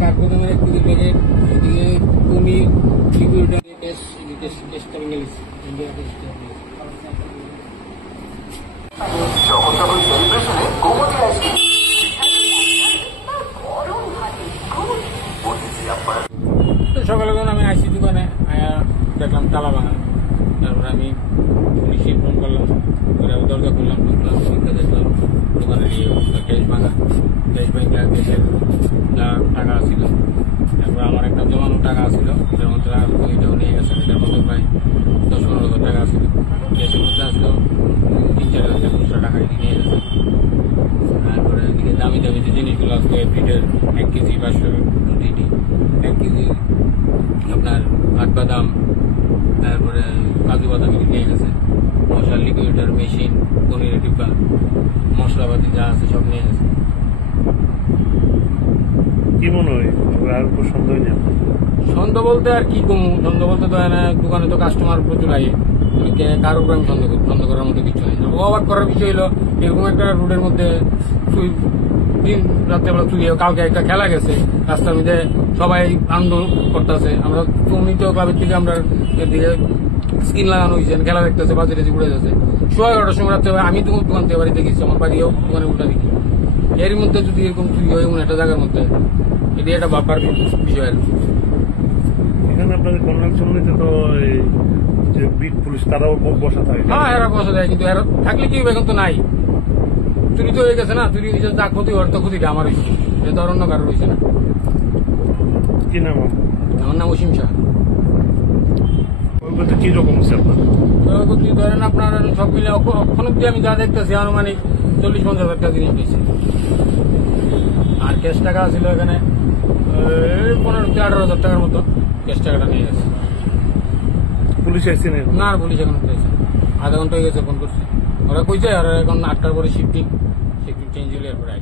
কাঠগোদামের একদিকে প্যাকেট, এদিকে তুমি টেস্ট করে গেলিস ইন্ডিয়া টেস্ট সকালে যখন আমি আইসি দোকানে আয়া দেখলাম তালা ভাঙা। তারপরে আমি পুলিশে ফোন করলাম, দরজা করলাম, দেখলাম দোকানের ক্যাশ ভাঙা, ক্যাশ ব্যাংক দেশের যা টাকা ছিল। তারপরে আমার একটা জমানো টাকা ছিল, এটার মধ্যে ওইটাও নিয়ে গেছে। এটার মধ্যে প্রায় 10-15,000 টাকা ছিল। দেশের মধ্যে আসলো 3-4,000 খুচরা টাকা নিয়ে গেছে। তারপরে এদিকে দামি দামি যে জিনিসগুলো আসলো এপ্রিটের 1 কেজি 500 প্রতিটি, 1 কেজি আপনার কাঠবাদাম, তারপরে কাজু বাদাম নিয়ে গেছে। মশলা লিকুইডের মেশিন, পনিরের ডিব্বা, মশলাপাতি যা আছে সব নিয়ে গেছে। কি মনে হয় আর সন্দেহ নেই? সন্দেহ বলতে আর কি কমু, সন্দেহ বলতে তো দোকানে তো কাস্টমার প্রচুর আগে, কারোর উপর আমি সন্দেহ করার মতো কিছু নেই। অবাক করার বিষয় হলো এরকম একটা রোডের মধ্যে দিন রাত্রেবেলা চুরি, কালকে একটা খেলা গেছে রাস্তার মধ্যে, সবাই আন্দোলন করতেছে। আমরা কমিউনিটি ক্লাবের থেকে আমরা এদিকে স্ক্রিন লাগানো হয়েছে, খেলা দেখতেছে, বাজারে যে উড়ে যাচ্ছে। 11:30টার সময় রাত্রে আমি তো দোকান থেকে বাড়িতে গেছি, আমার বাড়িও দোকানে উল্টা দিকে। এর মধ্যে যদি এরকম চুরি হয় এমন একটা জায়গার মধ্যে, এটি একটা ব্যাপার বিষয়। এখানে আপনাদের কল্যাণ সমিতিতে তো যে বিট পুলিশ তারাও বসা থাকে। হ্যাঁ, এরা বসা যায়, কিন্তু এরা থাকলে কি এখন তো নাই। চুরি তো হয়ে গেছে না, চুরি হয়েছে, যা ক্ষতি হওয়ার তো ক্ষতিটা আমার হয়েছে, এটা অন্য কারোর হয়েছে না। কি নাম? আমার নাম অসীম শাহ। কি রকম হচ্ছে আপনার? ধরেন আপনার সব মিলে এখন অব্দি আমি যা দেখতেছি আনুমানিক 40-50,000 টাকা জিনিস পেয়েছি। আর ক্যাশ টাকা ছিল এখানে 15-18,000 টাকার মতো ক্যাশ টাকাটা নিয়ে গেছে। পুলিশ আসছে না? আর পুলিশ এখন পেয়েছে, আধা ঘন্টা হয়ে গেছে ফোন করছে। ওরা কইছে আর এখন 8টার পরে শিফটিং চেঞ্জ হলে এরপরে